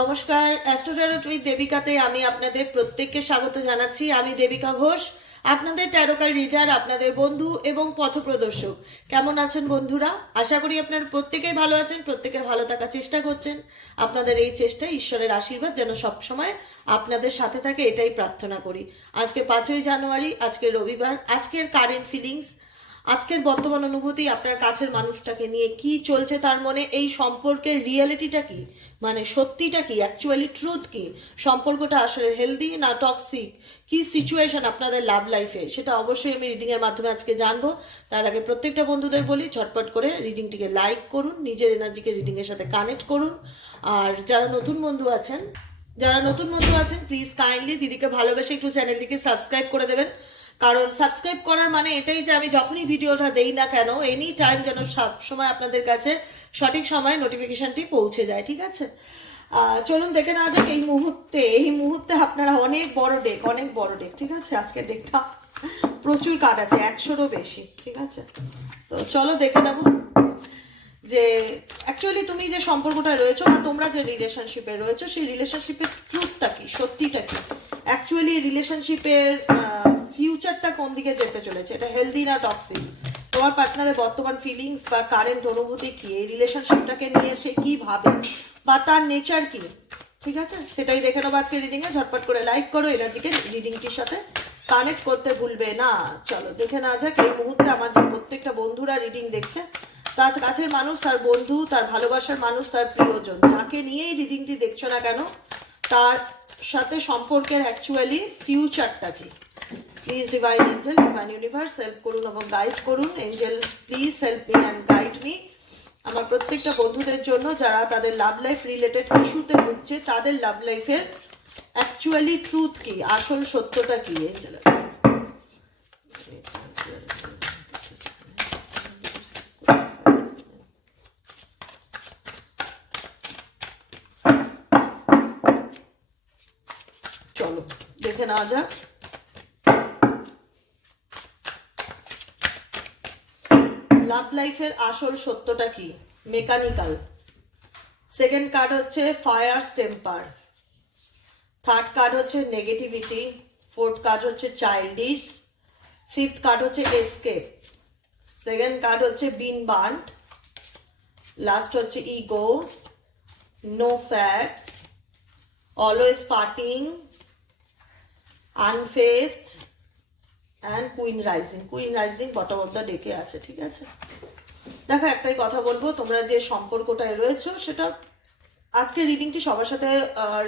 নমস্কার অ্যাস্ট্রোট্যারোট উইথ দেবিকাতে আমি আপনাদের প্রত্যেককে স্বাগত জানাচ্ছি। আমি দেবিকা ঘোষ, আপনাদের ট্যারোকার রিডার আপনাদের বন্ধু এবং পথপ্রদর্শক। কেমন আছেন বন্ধুরা? আশা করি আপনারা প্রত্যেকেই ভালো আছেন, প্রত্যেকে ভালো থাকার চেষ্টা করছেন। আপনাদের এই চেষ্টায় ঈশ্বরের আশীর্বাদ যেন সবসময় আপনাদের সাথে থাকে, এটাই প্রার্থনা করি। আজকে পাঁচই জানুয়ারি, আজকে রবিবার, আজকের কারেন্ট ফিলিংস আজকের বর্তমান অনুভূতি আপনার কাছের মানুষটাকে নিয়ে কি চলছে তার মনে? এই সম্পর্কের রিয়েলিটিটা কি? মানে সত্যিটা কি? অ্যাকচুয়ালি ট্রুথ কি? সম্পর্কটা আসলে হেলদি না টক্সিক কি সিচুয়েশন আপনাদের লাভ লাইফে সেটা অবশ্যই আমি রিডিং এর মাধ্যমে আজকে জানব। তার আগে প্রত্যেকটা বন্ধুদের বলি, ঝটপট করে রিডিংটিকে লাইক করুন, নিজের এনার্জিকে রিডিং এর সাথে কানেক্ট করুন। আর যারা নতুন বন্ধু আছেন, যারা নতুন বন্ধু আছেন প্লিজ কাইন্ডলি দিদিকে ভালোবেসে একটু চ্যানেলটিকে সাবস্ক্রাইব করে দেবেন। কারণ সাবস্ক্রাইব করার মানে এটাই যে আমি যখনই ভিডিওটা দেই না কেন এনি টাইম যেন সব সময় আপনাদের কাছে সঠিক সময়ে নোটিফিকেশনটি পৌঁছে যায়, ঠিক আছে? চলুন দেখে নেওয়া যাক এই মুহূর্তে এই মুহূর্তে আপনারা অনেক বড় ডেক অনেক বড় ডেক ঠিক আছে? আজকের ডেকটা প্রচুর কার্ড আছে, একশোরও বেশি, ঠিক আছে? তো চলো দেখে নেব যে অ্যাকচুয়ালি তুমি যে সম্পর্কটা রয়েছো বা তোমরা যে রিলেশনশিপে রয়েছো, সেই রিলেশনশিপের ট্রুথটা কি, সত্যিটা কি? অ্যাকচুয়ালি রিলেশনশিপের ফিউচারটা কোন দিকে যেতে চলেছে? এটা হেলদি না টক্সিক তোমার পার্টনারের বর্তমান ফিলিংস বা কারেন্ট অনুভূতি কি? এই রিলেশনশিপটাকে নিয়ে সে কি ভাবে? বা তার নেচার কি? ঠিক আছে? সেটাই দেখে নেব আজকে রিডিংয়ে ঝটপট করে লাইক করো এনার্জিকে রিডিংটির সাথে কানেক্ট করতে ভুলবে না। চলো, দেখে না যাক। এই মুহূর্তে আমার যে প্রত্যেকটা বন্ধুরা রিডিং দেখছে, তার কাছের মানুষ, তার বন্ধু, তার ভালোবাসার মানুষ, তার প্রিয়জন, যাকে নিয়েই রিডিংটি দেখছ না কেন, তার সাথে সম্পর্কের অ্যাকচুয়ালি ফিউচারটা কি? Please divine angel divine universe help করুন এবং গাইড করুন। Angel please help me and guide me আমার প্রত্যেকটা বন্ধুদের জন্য যারা তাদের লাভ লাইফ রিলেটেড ইস্যুতে ভুগছে, তাদের লাভ লাইফের অ্যাকচুয়ালি ট্রুথ কি? আসল সত্যটা কি এঞ্জেল চলো, দেখে নেওয়া যাক। লাভ লাইফের আসল সত্যটা কি? মেকানিক্যাল। সেকেন্ড কার্ড হচ্ছে ফায়ার টেম্পার থার্ড কার্ড হচ্ছে নেগেটিভিটি। ফোর্থ কার্ড হচ্ছে চাইল্ডিশ। ফিফথ কার্ড হচ্ছে এসকেপ। সেকেন্ড কার্ড হচ্ছে বিন বান্ড। লাস্ট হচ্ছে ego. No facts. Always parting. Unfaced. And queen rising queen rising bottom of the ডেকে আছে, ঠিক আছে? দেখো, একটাই কথা বলব, তোমরা যে সম্পর্কটায় রয়েছো, সেটা আজকে রিডিংটি সবার সাথে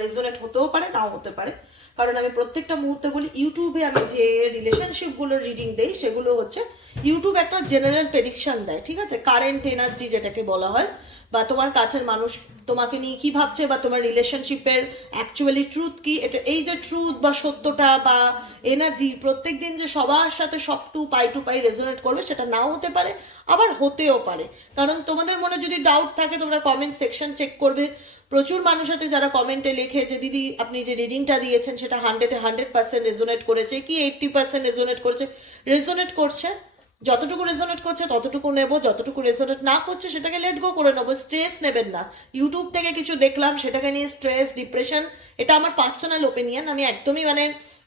রেজোনেট হতেও পারে, নাও হতে পারে। কারণ আমি প্রত্যেকটা মুহূর্তে বলি ইউটিউবে আমি যে রিলেশনশিপগুলোর রিডিং দেই, সেগুলো হচ্ছে ইউটিউব একটা জেনারেল প্রেডিকশন দেয়, ঠিক আছে? কারেন্ট এনার্জি যেটাকে বলা হয় বা তোমার কাছের মানুষ তোমাকে নিয়ে কি ভাবছে বা তোমার রিলেশনশিপের অ্যাকচুয়ালি ট্রুথ কি? এটা এই যে ট্রুথ বা সত্যটা বা এনার্জি প্রত্যেক দিন যে সবার সাথে সব টু পাই টু পাই রেজোনেট করবে, সেটা নাও হতে পারে, আবার হতেও পারে। কারণ তোমাদের মনে যদি ডাউট থাকে, তোমরা কমেন্ট সেকশন চেক করবে। প্রচুর মানুষ আছে যারা কমেন্টে লেখে যে, দিদি, আপনি যে রিডিংটা দিয়েছেন, সেটা হান্ড্রেডে হান্ড্রেড পার্সেন্ট রেজোনেট করেছে। কি এইট্টি পার্সেন্ট রেজোনেট করছে? রেজোনেট করছে যতটুকু রেজোনেট করছে, ততটুকু নেব, যতটুকু রেজোনেট না করছে, সেটাকে লেট গো করে নেব স্ট্রেস নেবেন না। ইউটিউব থেকে কিছু দেখলাম, সেটাকে নিয়ে স্ট্রেস ডিপ্রেশন এটা আমার পার্সোনাল ওপিনিয়ন আমি একদমই মানে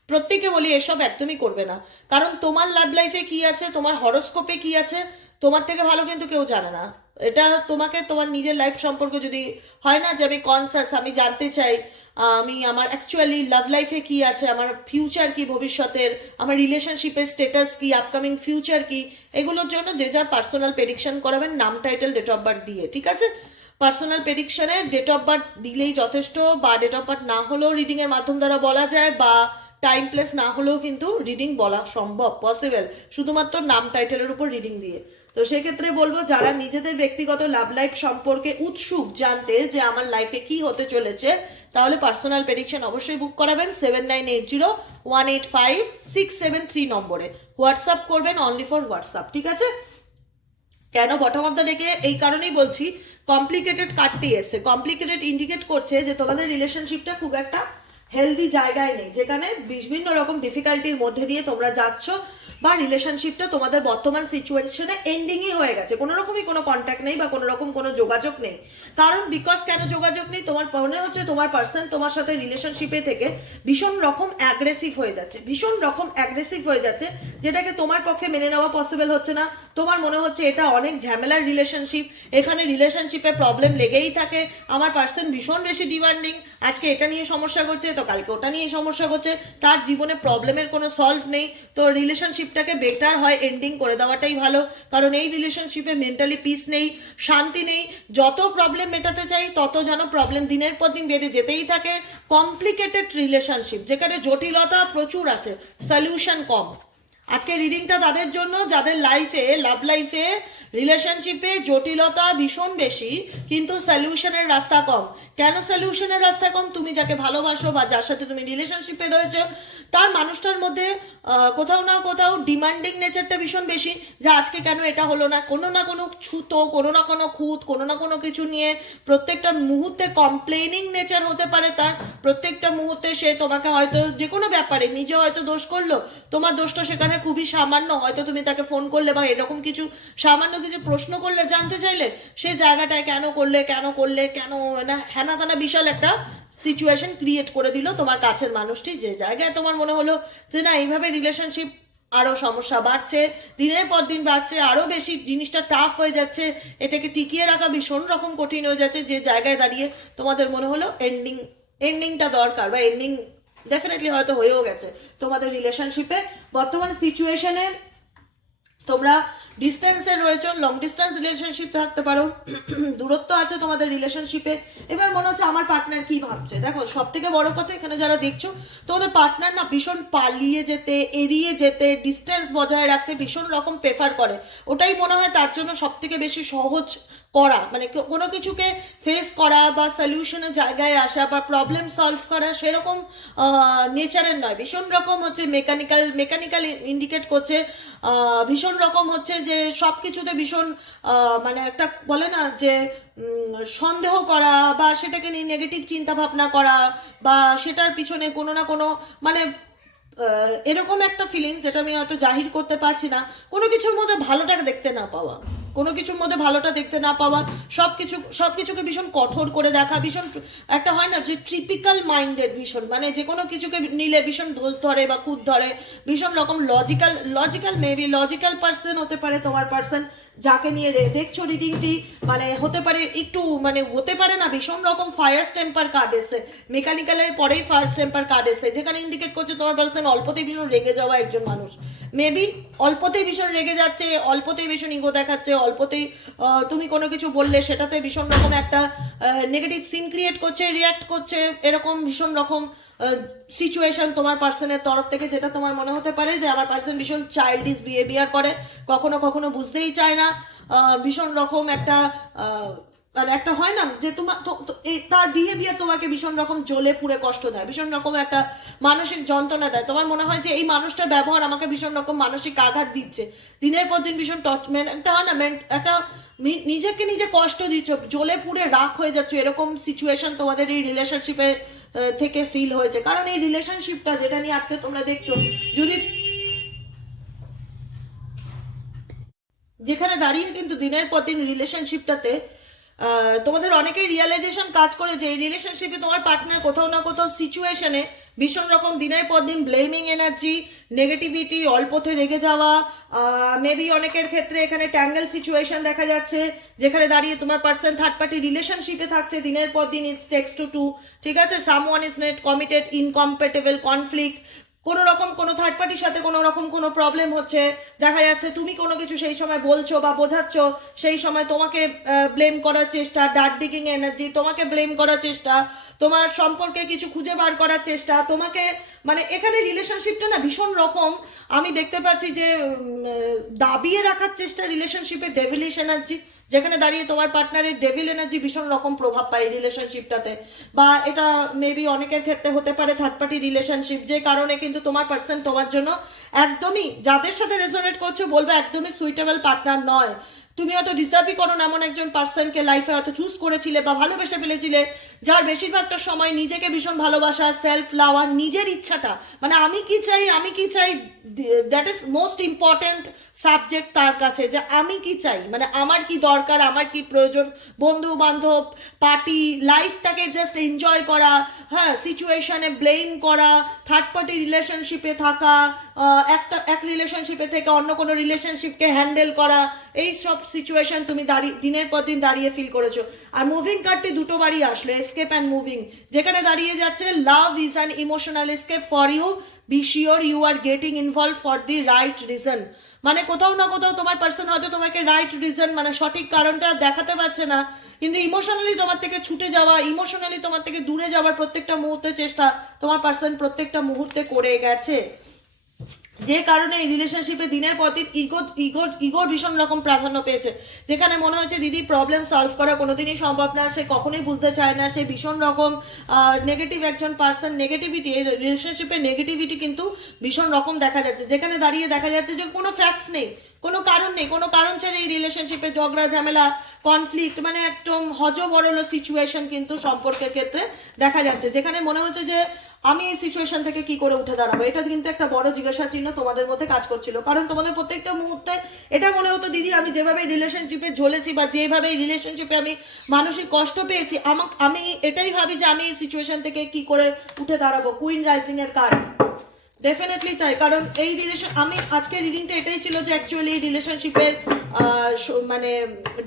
প্রত্যেকে বলি এসব একদমই করবে না। কারণ তোমার লাভ লাইফে কি আছে? তোমার হরস্কোপে কি আছে? তোমার থেকে ভালো কিন্তু কেউ জানে না। এটা তোমাকে, তোমার নিজের লাইফ সম্পর্কে যদি হয় না যে আমি কনসাস আমি জানতে চাই আমি আমার অ্যাকচুয়ালি লাভ লাইফে কি আছে, আমার ফিউচার কি ভবিষ্যতের, আমার রিলেশনশিপের স্টেটাস কি আপকামিং ফিউচার কি, এগুলোর জন্য যে যার পার্সোনাল প্রেডিকশন করাবেন, নাম টাইটেল ডেট অফ বার্থ দিয়ে, ঠিক আছে? পার্সোনাল প্রেডিকশনে ডেট অফ বার্থ দিলেই যথেষ্ট, বা ডেট অফ বার্থ না হলেও রিডিং এর মাধ্যম দ্বারা বলা যায়, বা টাইম প্লেস না হলেও কিন্তু রিডিং বলা সম্ভব পসিবল শুধুমাত্র নাম টাইটেলের উপর রিডিং দিয়ে। তো সেক্ষেত্রে বলব, যারা নিজেদের ব্যক্তিগত লাভ লাইফ সম্পর্কে উৎসুক জানতে যে আমার লাইফে কি হতে চলেছে, তাহলে পার্সোনাল প্রেডিকশন অবশ্যই বুক করাবেন seven nine eight zero one eight five six seven three নম্বরে। হোয়াটসঅ্যাপ করবেন অনলি ফর হোয়াটসঅ্যাপ ঠিক আছে? কেন বটম অফ দ্য ডেকে এই কারণেই বলছি কমপ্লিকেটেড কার্ডটি এসছে। কমপ্লিকেটেড ইন্ডিকেট করছে যে তোমাদের রিলেশনশিপটা খুব একটা হেলদি জায়গায় নেই, যেখানে বিভিন্ন রকম ডিফিকাল্টির মধ্যে দিয়ে তোমরা যাচ্ছ। বা রিলেশনশিপটা তোমাদের বর্তমান সিচুয়েশনে এন্ডিংই হয়ে গেছে। কোনো রকমই কোনো কন্ট্যাক্ট নেই বা কোনো রকম কোনো যোগাযোগ নেই। কারণ বিকজ কেন যোগাযোগ নেই? তোমার মনে হচ্ছে তোমার পার্সন তোমার সাথে রিলেশনশিপে থেকে ভীষণ রকম অ্যাগ্রেসিভ হয়ে যাচ্ছে। ভীষণ রকম অ্যাগ্রেসিভ হয়ে যাচ্ছে, যেটাকে তোমার পক্ষে মেনে নেওয়া পসিবল হচ্ছে না। তোমার মনে হচ্ছে এটা অনেক ঝামেলার রিলেশনশিপ এখানে রিলেশনশিপে প্রবলেম লেগেই থাকে। আমার পার্সন ভীষণ বেশি ডিমান্ডিং আজকে এটা নিয়ে সমস্যা করছে তো কালকে ওটা নিয়ে সমস্যা করছে তার জীবনে প্রবলেমের কোনো সলভ নেই। তো রিলেশনশিপটাকে বেটার হয় এন্ডিং করে দেওয়াটাই ভালো। কারণ এই রিলেশনশিপে মেন্টালি পিস নেই, শান্তি নেই। যত প্রবলেম মেটাতে চাই, তত যেন প্রবলেম দিনের পর দিন বেড়ে যেতেই থাকে। কমপ্লিকেটেড রিলেশনশিপ যেখানে জটিলতা প্রচুর আছে সলিউশন কম। আজকে রিডিংটা তাদের জন্য, যাদের লাইফে লাভ লাইফে রিলেশনশিপে জটিলতা ভীষণ বেশি, কিন্তু সলিউশনের রাস্তা কম। কেন সলিউশনের রাস্তা কম তুমি যাকে ভালোবাসো বা যার সাথে তুমি রিলেশনশিপে রয়েছো, তার মানুষটার মধ্যে কোথাও না কোথাও ডিমান্ডিং নেচারটা ভীষণ বেশি যে আজকে কেন এটা হলো না? কোনো না কোনো ছুতো, কোনো না কোনো খুঁত, কোনো না কোনো কিছু নিয়ে প্রত্যেকটা মুহূর্তে কমপ্লেনিং নেচার হতে পারে তার। প্রত্যেকটা মুহূর্তে সে তোমাকে হয়তো যে কোনো ব্যাপারে নিজে হয়তো দোষ করল, তোমার দোষটা সেখানে খুবই সামান্য। হয়তো তুমি তাকে ফোন করলে বা এরকম কিছু সামান্য কিছু প্রশ্ন করলে, জানতে চাইলে সে জায়গাটায় কেন করলে কেন করলে, কেন না হ্যানা তানা বিশাল একটা সিচুয়েশন ক্রিয়েট করে দিল তোমার কাছের মানুষটি। যে জায়গায় তোমার মনে হলো যে না, এইভাবে রিলেশনশিপ আরও সমস্যা বাড়ছে, দিনের পর দিন বাড়ছে আরও বেশি জিনিসটা টাফ হয়ে যাচ্ছে, এটাকে টিকিয়ে রাখা ভীষণ রকম কঠিন হয়ে যাচ্ছে, যে জায়গায় দাঁড়িয়ে তোমাদের মনে হলো এন্ডিং এন্ডিংটা দরকার বা এন্ডিং ডেফিনেটলি হয়তো হয়েও গেছে। তোমাদের রিলেশনশিপে বর্তমান সিচুয়েশনে তোমরা ডিস্টেন্সে রয়েছে লং ডিস্টেন্স রিলেশনশিপ থাকতে পারো। দূরত্ব আছে তোমাদের রিলেশনশিপে এবার মনে হচ্ছে আমার পার্টনার কি ভাবছে? দেখো সব থেকে বড় কথা এখানে যারা দেখছ, তোমাদের পার্টনার না ভীষণ পালিয়ে যেতে, এড়িয়ে যেতে ডিস্টেন্স বজায় রাখতে ভীষণ রকম প্রেফার করে। ওটাই মনে হয় তার জন্য সব থেকে বেশি সহজ করা মানে কোনো কিছুকে ফেস করা বা সলিউশনের জায়গায় আসা বা প্রবলেম সলভ করা সেরকম নেচারের নয়। ভীষণ রকম হচ্ছে মেকানিক্যাল মেকানিক্যাল ইন্ডিকেট করছে ভীষণ রকম হচ্ছে যে সব কিছুতে ভীষণ মানে একটা বলে না যে সন্দেহ করা বা সেটাকে নিয়ে নেগেটিভ চিন্তা ভাবনা করা বা সেটার পিছনে কোনো না কোনো মানে এরকম একটা ফিলিংস যেটা আমি হয়তো জাহির করতে পারছি না। কোনো কিছুর মধ্যে ভালোটা দেখতে না পাওয়া। কোনো কিছুর মধ্যে ভালোটা দেখতে না পাওয়া সব কিছু সব কিছুকে ভীষণ কঠোর করে দেখা, ভীষণ একটা হয় না যে ট্রিপিক্যাল মাইন্ডেড ভীষণ মানে যে কোনো কিছুকে নিলে ভীষণ দোষ ধরে বা খুদ ধরে, ভীষণ রকম logical logical maybe logical person হতে পারে তোমার পার্সন যাকে নিয়ে দেখছ রিডিংটি মানে হতে পারে একটু মানে হতে পারে না, ভীষণ রকম ফায়ার স্টেম্পার কার্ড এসে মেকানিক্যালের পরেই ফায়ার স্টেম্পার কার্ড এসে যেখানে ইন্ডিকেট করছে তোমার পার্সন অল্পতেই ভীষণ রেগে যাওয়া একজন মানুষ। মেবি অল্পতেই ভীষণ রেগে যাচ্ছে, অল্পতেই ভীষণ ইগো দেখাচ্ছে, অল্পতেই তুমি কোনো কিছু বললে সেটাতে ভীষণ রকম একটা নেগেটিভ সিন ক্রিয়েট করছে রিয়াক্ট করছে, এরকম ভীষণ রকম সিচুয়েশন তোমার পার্সনের তরফ থেকে যেটা তোমার মনে হতে পারে যে আমার পার্সন ভীষণ চাইল্ডিশ বিহেভিয়ার করে, কখনো কখনো বুঝতেই চায় না ভীষণ রকম একটা মানে একটা হয় না যে তোমার তার বিহেভিয়ার তোমাকে ভীষণ রকম জ্বলে, পুড়ে কষ্ট দেয়, ভীষণ রকম একটা মানসিক যন্ত্রণা দেয়। তোমার মনে হয় যে এই মানুষটার ব্যবহার আমাকে ভীষণ রকম মানসিক আঘাত দিচ্ছে। দিনের পর দিন ভীষণ টচ একটা হয় না মেন- একটা নিজেকে নিজে কষ্ট দিচ্ছ, জ্বলে, পুড়ে রাগ হয়ে যাচ্ছে। এরকম সিচুয়েশন তোমাদের এই রিলেশনশিপে থেকে ফিল হয়েছে। কারণ এই রিলেশনশিপটা যেটা নিয়ে আজকে তোমরা দেখছ, যদি যেখানে দাঁড়িয়ে কিন্তু দিনের পর দিন রিলেশনশিপটাতে তোমাদের অনেকেই রিয়েলাইজেশন কাজ করে যে এই রিলেশনশিপে তোমার পার্টনার কোথাও না কোথাও সিচুয়েশনে ভীষণ রকম দিনের পর দিন ব্লেমিং এনার্জি নেগেটিভিটি অল্পতে রেগে যাওয়া মেবি অনেকের ক্ষেত্রে এখানে ট্যাঙ্গেল সিচুয়েশন দেখা যাচ্ছে, যেখানে দাঁড়িয়ে তোমার পার্সন থার্ড পার্টি রিলেশনশিপে থাকছে, দিনের পর দিন ইটস টেক্স টু টু ঠিক আছে? Someone is net committed incompatible conflict কোনো রকম কোনো থার্ড পার্টির সাথে কোনো রকম কোনো প্রবলেম হচ্ছে। দেখা যাচ্ছে তুমি কোনো কিছু সেই সময় বলছো বা বোঝাচ্ছ, সেই সময় তোমাকে ব্লেম করার চেষ্টা ডার্ট ডিগিং এনার্জি তোমাকে ব্লেম করার চেষ্টা, তোমার সম্পর্কে কিছু খুঁজে বার করার চেষ্টা, তোমাকে মানে এখানে রিলেশনশিপটা না ভীষণ রকম। আমি দেখতে পাচ্ছি যে দাবিয়ে রাখার চেষ্টা রিলেশনশিপে ডেভিলিশ এনার্জি যেখানে দাঁড়িয়ে তোমার পার্টনারের ডেভিল এনার্জি ভীষণ রকম প্রভাব পায় রিলেশনশিপটাতে বা এটা মেবি অনেকের ক্ষেত্রে হতে পারে থার্ড পার্টি রিলেশনশিপ যে কারণে কিন্তু তোমার পার্সন তোমার জন্য একদমই যাদের সাথে রেজোনেট করছ বলবে একদমই সুইটেবল পার্টনার নয়। তুমি হয়তো ডিসার্ভই করো না এমন একজন পার্সনকে লাইফে হয়তো চুজ করেছিলে বা ভালোবেসে ফেলেছিলে। যার বেশিরভাগটা সময় নিজেকে ভীষণ ভালোবাসা সেলফ লাভ আর নিজের ইচ্ছাটা। মানে আমি কি চাই, আমি কি চাই that is most important subject তার কাছে, যে আমি কি চাই। মানে আমার কি দরকার, আমার কি প্রয়োজন বন্ধু বান্ধব পার্টি লাইফটাকে জাস্ট এনজয় করা হ্যাঁ সিচুয়েশনে ব্লেম করা থার্ড পার্টি রিলেশনশিপে থাকা একটা, এক রিলেশনশিপে থেকে অন্য কোনো রিলেশনশিপকে হ্যান্ডেল করা, এই সব সিচুয়েশন তুমি দাঁড়িয়ে দিনের পর দিন দাঁড়িয়ে ফিল করেছ। আর মুভিং কার্ডটি দুটো বারই আসলো এসকেপ অ্যান্ড মুভিং যেখানে দাঁড়িয়ে যাচ্ছে love is an emotional escape for you be sure you are getting involve for the right reason মানে কোথাও না কোথাও তোমার পার্সন হয়তো তোমাকে রাইট রিজন মানে সঠিক কারণটা দেখাতে পারছে না। কিন্তু ইমোশনালি তোমার থেকে ছুটে যাওয়া ইমোশনালি তোমার থেকে দূরে যাওয়ার প্রত্যেকটা মুহূর্তে চেষ্টা তোমার পার্সন প্রত্যেকটা মুহূর্তে করে গেছে। যে কারণে এই রিলেশনশিপে দিনের পর দিন ইগো ইগো ইগোর ভীষণ রকম প্রাধান্য পেয়েছে। যেখানে মনে হচ্ছে, দিদি প্রবলেম সলভ করা কোনোদিনই সম্ভব না, সে কখনোই বুঝতে চায় না। সে ভীষণ রকম নেগেটিভ একজন পার্সন নেগেটিভিটি এই রিলেশনশিপের নেগেটিভিটি কিন্তু ভীষণ রকম দেখা যাচ্ছে। যেখানে দাঁড়িয়ে দেখা যাচ্ছে যে কোনো ফ্যাক্টস নেই, কোনো কারণ নেই, কোনো কারণ ছাড়া এই রিলেশনশিপে ঝগড়া, ঝামেলা কনফ্লিক্ট মানে একদম হজবরল সিচুয়েশন কিন্তু সম্পর্কের ক্ষেত্রে দেখা যাচ্ছে। যেখানে মনে হচ্ছে যে আমি এই সিচুয়েশন থেকে কি করে উঠে দাঁড়াবো? এটা কিন্তু একটা বড় জিজ্ঞাসা চিহ্ন তোমাদের মধ্যে কাজ করছিল। কারণ তোমাদের প্রত্যেকটা মুহূর্তে এটা মনে হতো, দিদি, আমি যেভাবে রিলেশনশিপে ঝলেছি বা যেভাবে রিলেশনশিপে আমি মানসিক কষ্ট পেয়েছি, আমাকে আমি এটাই ভাবি যে আমি এই সিচুয়েশন থেকে কি করে উঠে দাঁড়াবো কুইন রাইজিং এর কার্ড ডেফিনেটলি তাই, কারণ এই রিলেশন আমি আজকে রিডিংটা এটাই ছিল যে অ্যাকচুয়ালি রিলেশনশিপের মানে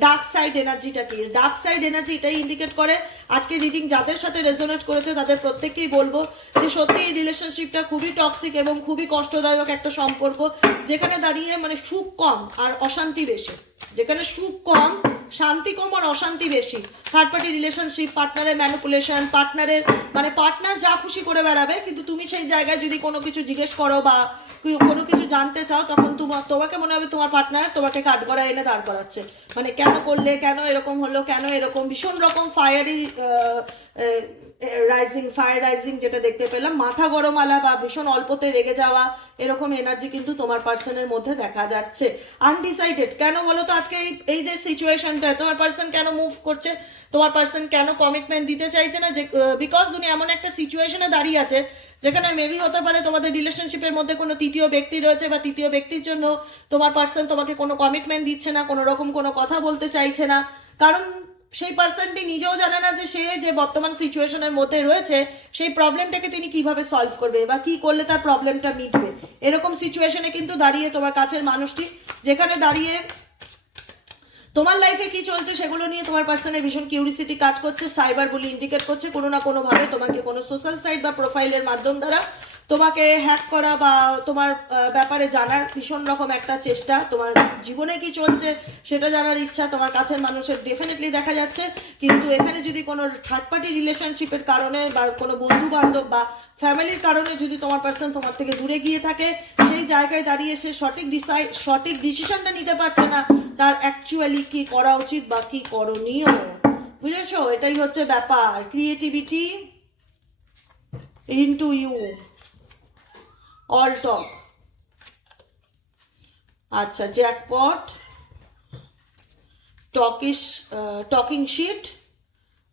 ডার্ক সাইড এনার্জিটা কি? ডার্ক সাইড এনার্জি এটাই ইন্ডিকেট করে। আজকে রিডিং যাদের সাথে রেজোনেট করেছে, তাদের প্রত্যেককেই বলব যে সত্যি এই রিলেশনশিপটা খুবই টক্সিক এবং খুবই কষ্টদায়ক একটা সম্পর্ক, যেখানে দাঁড়িয়ে মানে সুখ কম আর অশান্তি বেশি। যেখানে সুখ কম, শান্তি কম আর অশান্তি বেশি। থার্ড পার্টি রিলেশনশিপ পার্টনারের ম্যানিপুলেশন পার্টনারের মানে পার্টনার যা খুশি করে বেড়াবে, কিন্তু তুমি সেই জায়গায় যদি কোনো কিছু জিজ্ঞেস করো বা কোনো কিছু জানতে চাও, তখন তোমার তোমাকে মনে হবে তোমার পার্টনার তোমাকে কাঠগড়া এনে দাঁড় করাচ্ছে। মানে কেন করলে, কেন এরকম হলো, কেন এরকম ভীষণ রকম ফায়ারি রাইজিং ফায়ার রাইজিং যেটা দেখতে পেলাম। মাথা গরম আলা বা ভীষণ অল্পতে রেগে যাওয়া, এরকম এনার্জি কিন্তু তোমার পার্সনের মধ্যে দেখা যাচ্ছে। আনডিসাইডেড কেন বলো তো, আজকে এই যে সিচুয়েশনটা তোমার পার্সন কেন মুভ করছে? তোমার পার্সন কেন কমিটমেন্ট দিতে চাইছে না? যে বিকজ উনি এমন একটা সিচুয়েশনে দাঁড়িয়ে আছে যেখানে মেবি হতে পারে তোমাদের রিলেশনশিপের মধ্যে কোনো তৃতীয় ব্যক্তি রয়েছে বা তৃতীয় ব্যক্তির জন্য তোমার পার্সন তোমাকে কোনো কমিটমেন্ট দিচ্ছে না, কোনো রকম কোনো কথা বলতে চাইছে না। কারণ সেই পার্সনটি নিজেও জানে না যে সে যে বর্তমান সিচুয়েশনের মধ্যে রয়েছে, সেই প্রবলেমটাকে তিনি কীভাবে সলভ করবে বা কি করলে তার প্রবলেমটা মিটবে। এরকম সিচুয়েশনে কিন্তু দাঁড়িয়ে তোমার কাছের মানুষটি, যেখানে দাঁড়িয়ে তোমার লাইফে কি চলছে সেগুলো নিয়ে তোমার পার্সনে ভীষণ কিউরিসিটি কাজ করছে সাইবার বলে ইন্ডিকেট করছে, কোনো না কোনো ভাবে তোমাকে কোনো সোশ্যাল সাইট বা প্রোফাইলের মাধ্যম দ্বারা তোমাকে হ্যাক করা বা তোমার ব্যাপারে জানার ভীষণ রকম একটা চেষ্টা। তোমার জীবনে কি চলছে সেটা জানার ইচ্ছা। তোমার কাছের মানুষের ডেফিনেটলি দেখা যাচ্ছে। কিন্তু এখানে যদি কোনো থার্ড পার্টি রিলেশনশিপের কারণে বা কোনো বন্ধু বান্ধব বা ফ্যামিলির কারণে যদি তোমার পার্সন তোমার থেকে দূরে গিয়ে থাকে, সেই জায়গায় দাঁড়িয়ে সে সঠিক ডিসাইড সঠিক ডিসিশনটা নিতে পারছে না, তার অ্যাকচুয়ালি কি করা উচিত বা কি করণীয়? বুঝেছ? এটাই হচ্ছে ব্যাপার। Creativity into you all talk আচ্ছা jackpot toxic talking shit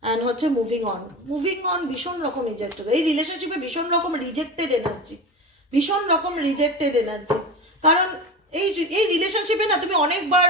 and হচ্ছে মুভিং অন মুভিং অন ভীষণ রকম রিজেক্টেড এই রিলেশনশিপে ভীষণ রকম রিজেক্টেড এনার্জি ভীষণ রকম রিজেক্টেড এনার্জি কারণ এই এই রিলেশনশিপে না তুমি অনেকবার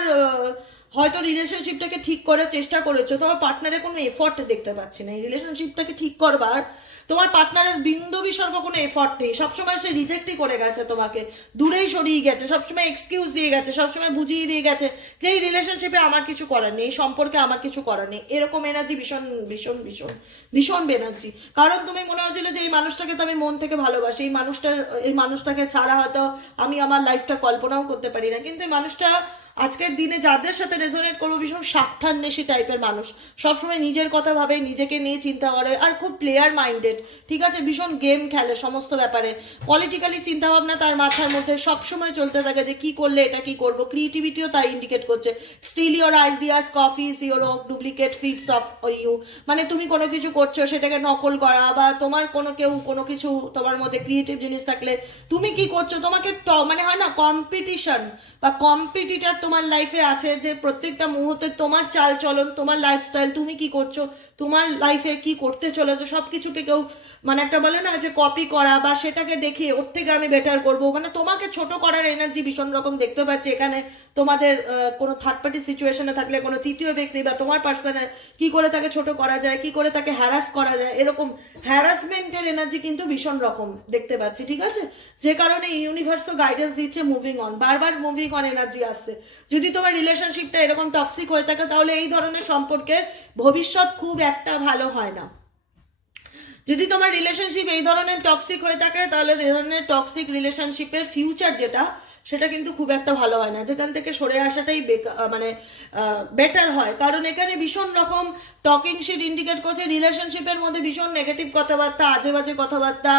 হয়তো রিলেশনশিপটাকে ঠিক করার চেষ্টা করেছ, তোমার পার্টনারে কোনো এফর্ট দেখতে পাচ্ছি না। এই রিলেশনশিপটাকে ঠিক করবার তোমার পার্টনারের বিন্দু বিসর্গ কোনো এফর্ট নেই। সবসময় সে রিজেক্টই করে গেছে তোমাকে। দূরেই সরিয়ে গেছে, সবসময় এক্সকিউজ দিয়ে গেছে, সবসময় বুঝিয়ে দিয়ে গেছে যে এই রিলেশনশিপে আমার কিছু করার নেই সম্পর্কে আমার কিছু করার নেই। এরকম এনার্জি ভীষণ ভীষণ ভীষণ ভীষণ বেনার্জি কারণ তুমি মনে হচ্ছিল যে এই মানুষটাকে তো আমি মন থেকে ভালোবাসি, এই মানুষটার, এই মানুষটাকে ছাড়া হয়তো আমি আমার লাইফটা কল্পনাও করতে পারি না। কিন্তু এই মানুষটা আজকের দিনে যাদের সাথে রেজোনেট করব, ভীষণ স্বার্থান্বেষী টাইপের মানুষ। সবসময় নিজের কথা ভাবে, নিজেকে নিয়ে চিন্তা করে আর খুব প্লেয়ার মাইন্ডেড ঠিক আছে? ভীষণ গেম খেলে সমস্ত ব্যাপারে। পলিটিক্যালি চিন্তাভাবনা তার মাথার মধ্যে সবসময় চলতে থাকে যে কি করলে এটা কি করব? ক্রিয়েটিভিটিও তাই ইন্ডিকেট করছে। Steal your ideas copies your duplicate fits of you মানে তুমি কোনো কিছু করছ, সেটাকে নকল করা বা তোমার কোনো কেউ কোনো কিছু তোমার মধ্যে ক্রিয়েটিভ জিনিস থাকলে তুমি কি করছ? তোমাকে মানে হয় না কম্পিটিশন বা কম্পিটিটার তোমার লাইফে আছে যে প্রত্যেকটা মুহূর্তে তোমার চাল চলন, তোমার লাইফস্টাইল তুমি কি করছ, তোমার লাইফে কি করতে চলেছো সব কিছুকে কেউ মানে একটা বলে না যে কপি করা বা সেটাকে দেখে ওর থেকে আমি বেটার করব। মানে তোমাকে ছোট করার এনার্জি ভীষণ রকম দেখতে পাচ্ছি এখানে। তোমাদের কোনো থার্ড পার্টি সিচুয়েশনে থাকলে, কোনো তৃতীয় ব্যক্তি বা তোমার পার্সনের কি করে তাকে ছোট করা যায়, কি করে তাকে হ্যারাস করা যায়, এরকম হ্যারাসমেন্টের এনার্জি কিন্তু ভীষণ রকম দেখতে পাচ্ছি, ঠিক আছে? যে কারণে ইউনিভার্সও গাইডেন্স দিচ্ছে মুভিং অন বারবার মুভিং অন এনার্জি আসছে। যদি তোমার রিলেশনশিপটা এরকম টক্সিক হয়ে থাকে, তাহলে এই ধরনের সম্পর্কের ভবিষ্যৎ খুব একটা ভালো হয় না। যদি তোমার রিলেশনশিপ এই ধরনের টক্সিক হয়ে থাকে, তাহলে এই ধরনের টক্সিক রিলেশনশিপের ফিউচার যেটা, সেটা কিন্তু খুব একটা ভালো হয় না। যেখান থেকে সরে আসাটাই মানে বেটার হয়। কারণ এখানে ভীষণ রকম টকিং শিট ইন্ডিকেট করছে। রিলেশনশিপের মধ্যে ভীষণ নেগেটিভ কথাবার্তা আজে বাজে কথাবার্তা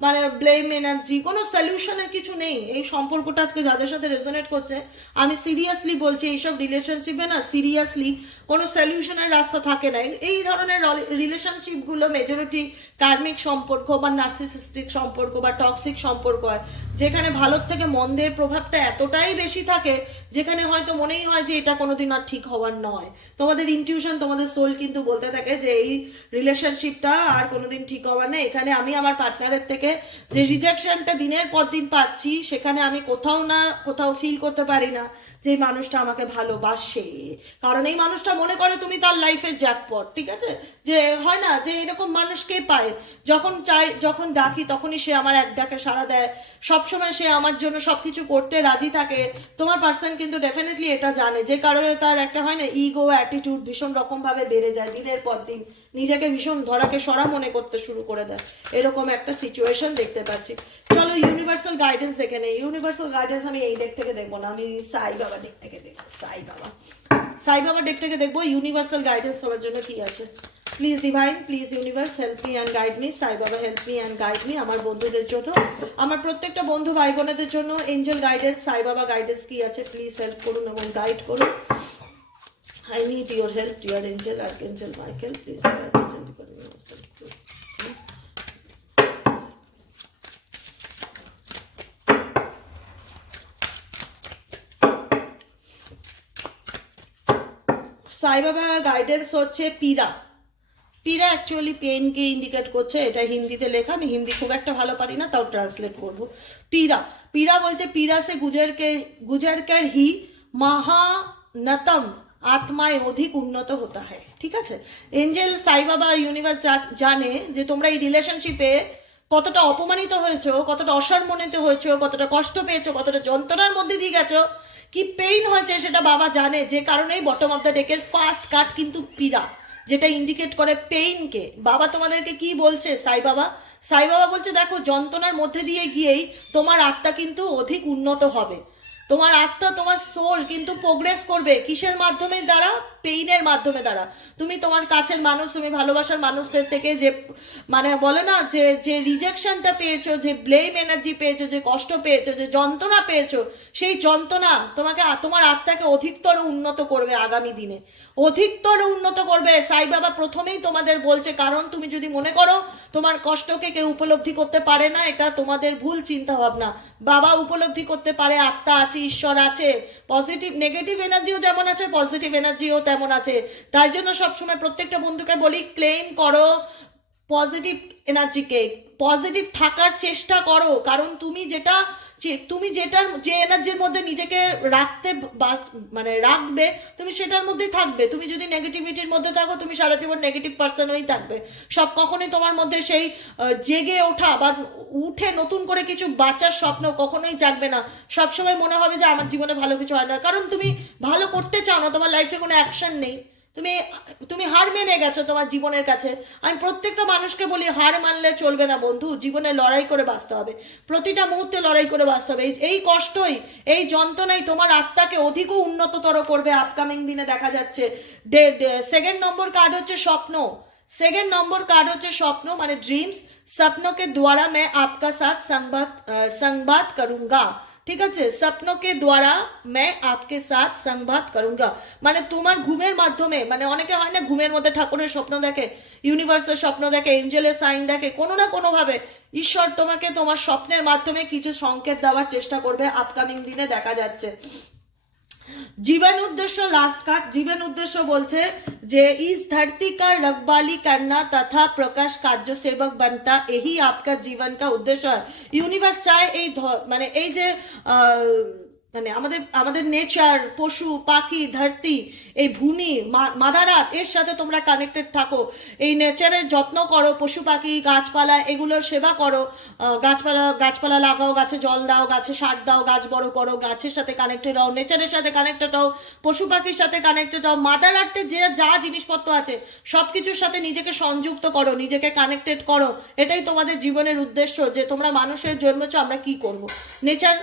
মানে ব্লেম এনার্জি কোনো সলিউশনের কিছু নেই। এই সম্পর্কটা আজকে যাদের সাথে রেজোনেট করছে, আমি সিরিয়াসলি বলছি, এইসব রিলেশনশিপে না সিরিয়াসলি কোনো সলিউশনের রাস্তা থাকে না। এই ধরনের রিলেশনশিপগুলো মেজরিটি কার্মিক সম্পর্ক বা নার্সিসিস্টিক সম্পর্ক বা টক্সিক সম্পর্ক হয়, যেখানে ভালোর থেকে মন্দের প্রভাবটা এতটাই বেশি থাকে, যেখানে হয়তো মনেই হয় যে এটা কোনোদিন আর ঠিক হওয়ার নয়। তোমাদের ইনটিউশন তোমাদের সোল কিন্তু বলতে থাকে যে এই রিলেশনশিপটা আর কোনোদিন ঠিক হওয়ার নেই। এখানে আমি আমার পার্টনারের থেকে যে রিজেকশনটা দিনের পর দিন পাচ্ছি, সেখানে আমি কোথাও না কোথাও ফিল করতে পারি না। যে মানুষটা আমাকে ভালোবাসে। কারণ এই মানুষটা মনে করে তুমি তার লাইফের জ্যাকপট ঠিক আছে? যে হয় না, যে এরকম মানুষকে পায়? যখন চাই, যখন ডাকি, তখনই সে আমার এক ডাকে সাড়া দেয়। সবসময় সে আমার জন্য সবকিছু করতে রাজি থাকে। তোমার পার্সন কিন্তু ডেফিনেটলি এটা জানে। যে কারণে তার একটা হয় না ইগো অ্যাটিটিউড ভীষণ রকমভাবে বেড়ে যায় দিনের পর দিন। নিজেকে ভীষণ ধরাকে সরা মনে করতে শুরু করে দেয়। এরকম একটা সিচুয়েশন দেখতে পাচ্ছি। চলো ইউনিভার্সাল গাইডেন্স দেখে নেই। ইউনিভার্সাল গাইডেন্স আমি এই ডেক থেকে দেখব না। আমি সাই বাবা ডেক থেকে দেখব সাই বাবা। সাই বাবা ডেক থেকে দেখব ইউনিভার্সাল গাইডেন্স তোমার জন্য কি আছে। Please divine please universe help me and guide me Sai Baba help me and guide me আমার বন্ধুদের জন্য। আমার প্রত্যেকটা বন্ধু ভাই বোনেদের জন্য এঞ্জেল গাইডেন্স সাই বাবা গাইডেন্স কি আছে? প্লিজ হেল্প করুন এবং গাইড করুন। I need your help, dear angel, archangel Michael. Please, dear সাই বাবা গাইডেন্স হচ্ছে পীরা পীরা অ্যাকচুয়ালি পেনকে ইন্ডিকেট করছে, এটা হিন্দিতে লেখা, আমি হিন্দি খুব একটা ভালো পারি না, তাও ট্রান্সলেট করব। পীরা পীরা বলছে পীরা সে গুজরকে, গুজরকর হি মহানতম আত্মায় অধিক উন্নত হতে হয় ঠিক আছে? এঞ্জেল সাইবাবা ইউনিভার্স জানে যে তোমরা এই রিলেশনশিপে কতটা অপমানিত হয়েছো, কতটা অসম্মানিত হয়েছো, কতটা কষ্ট পেয়েছ, কতটা যন্ত্রণার মধ্যে দিয়ে গেছো কি পেইন হয়েছে সেটা বাবা জানে, যে কারণেই বটম অফ দ্য ডেকের ফার্স্ট কাট কিন্তু পীড়া, যেটা ইন্ডিকেট করে পেইনকে বাবা তোমাদেরকে কি বলছে, সাই বাবা? সাই বাবা বলছে, দেখো, যন্ত্রণার মধ্যে দিয়ে গিয়েই তোমার আত্মা কিন্তু অধিক উন্নত হবে। তোমার আত্মা, তোমার সোল কিন্তু প্রোগ্রেস করবে। কিসের মাধ্যমে? দ্বারা পেইনের মাধ্যমে দ্বারা তুমি তোমার কাছের মানুষ, তুমি ভালোবাসার মানুষদের থেকে যে মানে বলে না, যে যে রিজেকশনটা পেয়েছ, যে ব্লেম এনার্জি পেয়েছ, যে কষ্ট পেয়েছ, যে যন্ত্রণা পেয়েছ, সেই যন্ত্রণা তোমাকে, তোমার আত্মাকে অধিকতর উন্নত করবে আগামী দিনে। অধিকতর উন্নত করবে। সাই বাবা প্রথমেই তোমাদের বলছে, কারণ তুমি যদি মনে করো তোমার কষ্টকে কেউ উপলব্ধি করতে পারে না, এটা তোমাদের ভুল চিন্তা ভাবনা বাবা উপলব্ধি করতে পারে, আত্মা আছে, ঈশ্বর আছে। পজিটিভ নেগেটিভ এনার্জিও যেমন আছে পজিটিভ এনার্জিও তেমন আছে। তাই জন্য সবসময় প্রত্যেকটা বন্ধুকে বলি ক্লেম করো পজিটিভ এনার্জিকে পজিটিভ থাকার চেষ্টা করো। কারণ তুমি যেটা যে তুমি যেটার যে এনার্জির মধ্যে নিজেকে রাখতে মানে রাখবে, তুমি সেটার মধ্যেই থাকবে। তুমি যদি নেগেটিভিটির মধ্যে থাকো, তুমি সারা জীবন নেগেটিভ পার্সন হয়েই থাকবে। সব কখনোই তোমার মধ্যে সেই জেগে ওঠা বা উঠে নতুন করে কিছু বাঁচার স্বপ্ন কখনোই জাগবে না। সবসময় মনে হবে যে আমার জীবনে ভালো কিছু হয় না। কারণ তুমি ভালো করতে চাও না, তোমার লাইফে কোনো অ্যাকশন নেই। তুমি তুমি হার মেনে গেছো তোমার জীবনের কাছে আমি প্রত্যেকটা মানুষকে বলি হার মানলে চলবে না বন্ধু জীবনে লড়াই করে বাঁচতে হবে প্রতিটা মুহূর্তে লড়াই করে বাঁচতে হবে এই- এই কষ্টই এই যন্ত্রণাই তোমার আত্মাকে অধিক উন্নততর করবে আপকামিং দিনে দেখা যাচ্ছে সেকেন্ড নম্বর কার্ড হচ্ছে স্বপ্ন सेकंड नंबर कार्ड হচ্ছে স্বপ্ন মানে ড্রিমস सपनों के द्वारा मैं आपका साथ संवाद अ, संवाद करूंगा ঠিক আছে স্বপ্নকে দ্বারা मैं आपके साथ संवाद करूंगा মানে তোমার ঘুমের মাধ্যমে মানে অনেকে হয় না ঘুমের মধ্যে ঠাকুরের স্বপ্ন দেখে ইউনিভার্সের স্বপ্ন দেখে এঞ্জেলের সাইন দেখে কোনো না কোনো ভাবে ঈশ্বর তোমাকে তোমার স্বপ্নের মাধ্যমে কিছু সংকেত দেওয়ার চেষ্টা করবে আপকামিং দিনে দেখা যাচ্ছে জীবন উদ্দেশ্য লাস্ট কার্ড জীবন উদ্দেশ্য বলছে যে ইস धरती का रखवाली करना तथा प्रकाश कार्य सेवक बनता यही आपका जीवन का उद्देश्य है ইউনিভার্স চায় এই ধ- মানে এই যে আহ, মানে আমাদের আমাদের নেচার পশু, পাখি, ধরতি, এই ভূমি মাদারাত, এর সাথে তোমরা কানেক্টেড থাকো। এই নেচারের যত্ন করো, পশু, পাখি, গাছপালা, এগুলোর সেবা করো। গাছপালা গাছপালা লাগাও, গাছে জল দাও, গাছে সার দাও, গাছ বড় করো, গাছের সাথে কানেক্টেড হও নেচারের সাথে কানেক্টেড হও, পশু, পাখির সাথে কানেক্টেড হও। মাদার আর্থে যে যা জিনিসপত্র আছে সব কিছুর সাথে নিজেকে সংযুক্ত করো, নিজেকে কানেক্টেড করো। এটাই তোমাদের জীবনের উদ্দেশ্য, যে তোমরা মানুষের জন্মেছ, আমরা কি করব? নেচার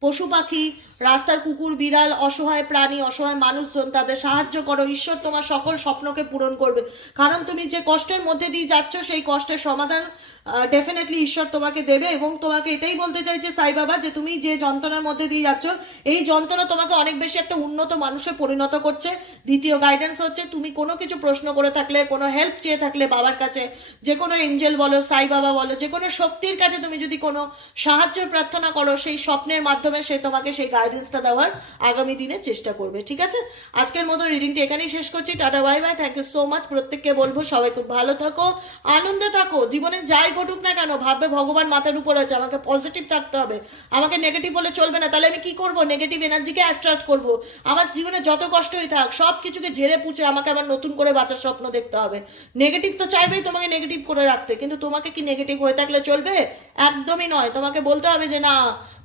পশু পাখি, রাস্তার কুকুর, বিড়াল, অসহায় প্রাণী, অসহায় মানুষজন, তাদের সাহায্য করো। ঈশ্বর তোমার সকল স্বপ্নকে পূরণ করবে। কারণ তুমি যে কষ্টের মধ্যে দিয়ে যাচ্ছ, সেই কষ্টের সমাধান ডেফিনেটলি ঈশ্বর তোমাকে দেবে এবং তোমাকে এটাই বলতে চাইছে সাই বাবা, যে তুমি যে যন্ত্রণার মধ্যে দিয়ে যাচ্ছ, এই যন্ত্রণা তোমাকে অনেক বেশি একটা উন্নত মানুষে পরিণত করছে। দ্বিতীয় গাইডেন্স হচ্ছে, তুমি কোনো কিছু প্রশ্ন করে থাকলে, কোনো হেল্প চেয়ে থাকলে বাবার কাছে, যে কোনো এঞ্জেল বলো, সাই বাবা বলো, যে কোনো শক্তির কাছে তুমি যদি কোনো সাহায্য প্রার্থনা করো, সেই স্বপ্নের মাধ্যমে সে তোমাকে সেই গাইডেন্সটা দেওয়ার আগামী দিনে চেষ্টা করবে, ঠিক আছে? আজকের মতো রিডিংটি এখানেই শেষ করছি, tata bye bye thank you so much প্রত্যেককে বলব, সবাই খুব ভালো থাকো, আনন্দে থাকো, জীবনে যাই ঘটুক না কেন, ভাববে ভগবান মাথার উপর আছে, আমাকে পজিটিভ থাকতে হবে। আমাকে নেগেটিভ বলে চলবে না, তাহলে আমি কি করব? নেগেটিভ এনার্জিকে অ্যাট্রাক্ট করব? আমার জীবনে যত কষ্টই থাক, সব কিছুকে ঝেড়ে পুছে আমাকে আবার নতুন করে বাঁচার স্বপ্ন দেখতে হবে। নেগেটিভ তো চাইবেই তোমাকে নেগেটিভ করে রাখতে, কিন্তু তোমাকে কি নেগেটিভ হয়ে থাকলে চলবে? একদমই নয়। তোমাকে বলতে হবে যে, না,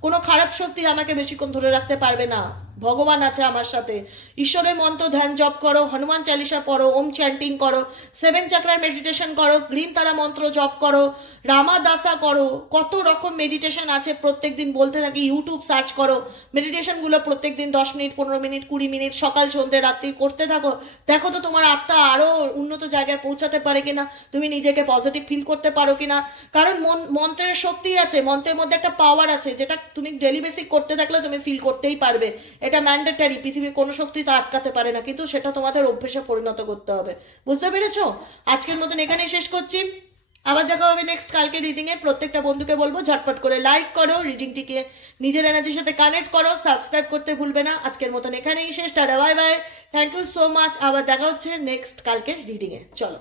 কোনো খারাপ শক্তি আমাকে বেশিক্ষণ ধরে রাখতে পারবে না। ভগবান আছে আমার সাথে। ঈশ্বরের মন্ত্র ধ্যান জপ করো, হনুমান চালিসা পড়ো, ওম চ্যান্টিং করো সেভেন চাকরার মেডিটেশন করো গ্রিন তারা মন্ত্র জপ করো রামা দাসা করো, কত রকম মেডিটেশন আছে প্রত্যেক দিন বলতে থাকি ইউটিউব সার্চ করো মেডিটেশনগুলো প্রত্যেক দিন দশ মিনিট, পনেরো মিনিট, কুড়ি মিনিট, সকাল, সন্ধ্যে, রাত্রি করতে থাকো। দেখো তো তোমার আত্মা আরও উন্নত জায়গায় পৌঁছাতে পারে কিনা, তুমি নিজেকে পজিটিভ ফিল করতে পারো কিনা। কারণ মন, মন্ত্রের শক্তি আছে, মন্ত্রের মধ্যে একটা পাওয়ার আছে, যেটা তুমি ডেলি বেসিক করতে থাকলে তুমি ফিল করতেই পারবে। এটা ম্যান্ডেটারি পৃথিবীর কোনো শক্তি তা আটকাতে পারে না, কিন্তু সেটা তোমাদের অভ্যেসে পরিণত করতে হবে। বুঝতে পেরেছ? আজকের মতন এখানেই শেষ করছি। আবার দেখা হবে নেক্সট কালকে রিডিং এ। প্রত্যেকটা বন্ধুকে বলব, ঝটপট করে লাইক করো রিডিংটিকে নিজের এনার্জির সাথে কানেক্ট করো সাবস্ক্রাইব করতে ভুলবে না। আজকের মতন এখানেই শেষ। Tata bye bye thank you so much আবার দেখা হচ্ছে নেক্সট কালকে রিডিং এ। চলো।